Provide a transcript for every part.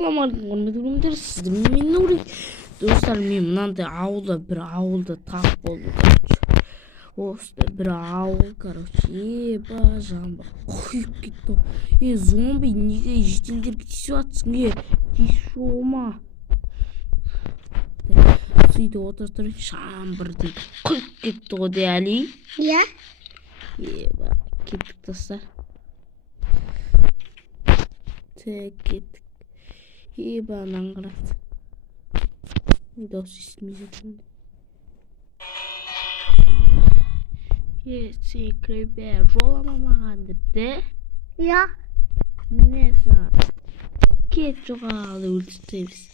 Ассалаумағалейкум сізді мен Нури. Достар, мен мынандай бір ауылда тап болдым. Осында бір ауыл, еба жаңбыр құйып кетті. Зомби неге жетелдерге тиісіп жатсың? Тиісіп ма? Сөйтіп отырып жаңбыр дейді құйып кетті ғой де Әли. Иә. Еба кеттік достар. Кеттік. Ебанан қарады. Дауыс естімей жатырмын. Секірбе жолама маған депті. Иә. Не саған? Кет жоғалы өлтіртеміз.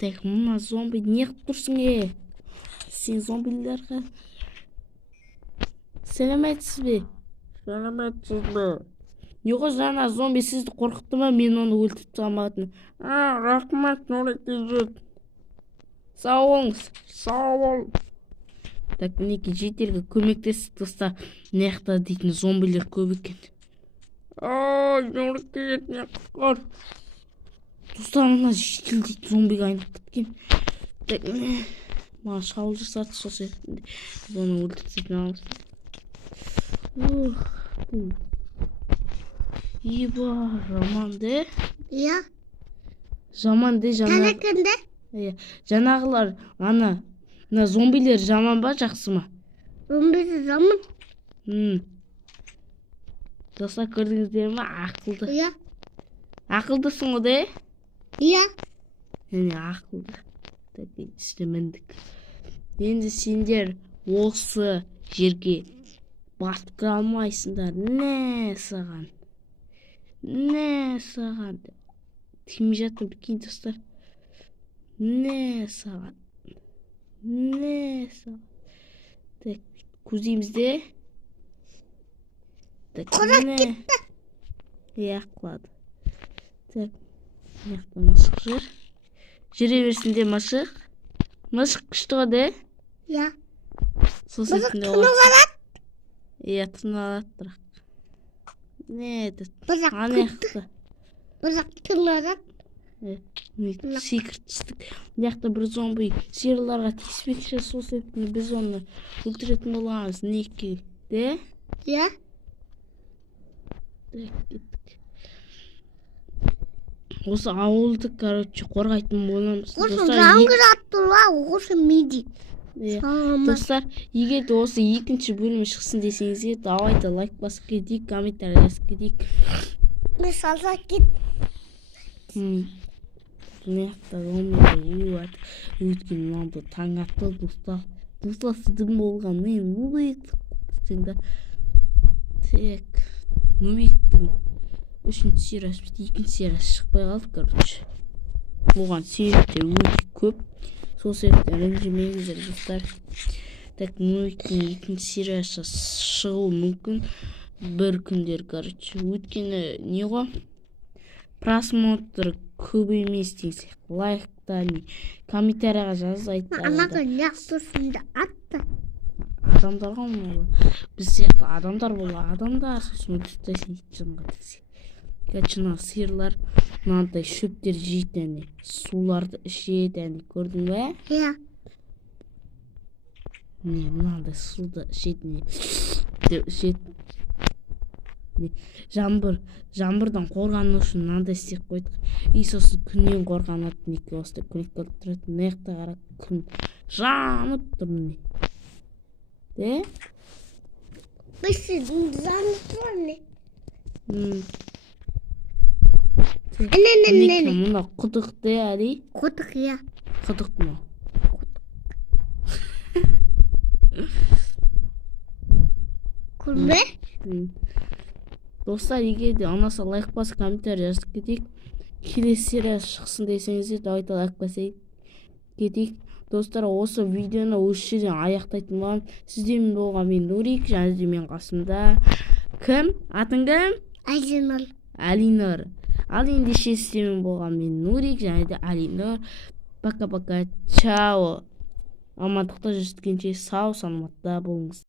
Так, мына зомби не қып тұрсың? Сен зомбилерге сәлеметсіз бе? Сәлеметсіз бе? Неғо жаңа зомби сізді қорқытты ма? Мен оны өлтіріп салмадым. Рахмет, Нұри тезет. Сау болыңыз. Сау бол. Так, мінеки жетерге көмектестік достар. Неқта дейтін зомбилер көп екен. Нұри тезет не қыр. Достар, мына жетел дейтін зомбиға айнып кеткен. Так, маған шабуыл жасады сол себептен біз оны өлтірсетін аламыз. Еба, жаманды. Иә. Жаманды, Тәнекінде? Жанағылар, мына зомбилер жаман ба, жақсы ма? Зомбилер жаман. Достар, көрдіңіздер ма? Ақылды. Иә. Ақылдысың ғой де? Иә. Ақылды. Істемендік. Енді сендер осы жерге батып кіре алмайсыңдар. Не саған? Тимей жатыр бікейін достар. Не саған? Так, көзеймізде. Қорап кетті. Қылады. Так, мияқта машық жүр. Жүре берсінде машық. Машық күшті ғой де? Иә. Бұзық тұнып алады. Тұнып алады бірақ. Не деді? Бұзық тұнып алады. Секірт түстік. Мияқта бір зомби сиырларға тиіспекші, сол себептен біз оны өлтіретін боламыз. Неке, де? Иә. Осы ауылды, қорғайтын боламыз. Осы жаңғыр аттыла, осы миди. Достар, егер де осы екінші бөлімі шықсын десеңізге, давайте лайк басып кетейік, комментарий жазып кетейік. Мен салса кет. Неқта зомбилер өткен мынандай таң атты достар. Достар, сіздің болған мен Нубиктің да. Так, Нубиктің үшінші сериясы бітті, екінші сериясы шықпай қалды, Оған себептер өте көп. Сол себептен ренжімеңіздер достар. Так, Нубиктің екінші сериясы шығуы мүмкін бір күндер, Өткені не ғой? Просмотр көп емес деңсек, лайкта, комментарияға жазып Анаға неқтұрсында атты. Адамдарға мұны біз сияқты адамдар болды. Адамдар сосын өтістайсын етчінға десек. Кәчіна сиырлар мынандай шөптер жейді, суларды ішеді, көрдің бе? Иә. Мынандай суды ішеді, жаңбырдан қорғану үшін мынандай істеп қойдық. Сосын күннен қорғанады, неке осылай күнек көріп тұрады. Неқта қара күн жанып тұр. Де? Бісі жанып тұр. Неке мұна құдық де, Әли? Құдық, иә. Құдық мұна. Көрме? Достар, егер де ұнаса лайк басып, комментарий жазып кетейік. Келесі серия шықсын десеңіздер, давайте лайк басып кетейік. Достар, осы видеоны осы жерден аяқтайтын боламын. Сізден болған мен Нурик, және де мен қасымда. Кім? Атың кім? Алинор. Ал ендеше сізден болған мен Нурик, және де Алинор. Пока-пока, чао. Амандықта жүрсіткенше сау саламатта болыңыз.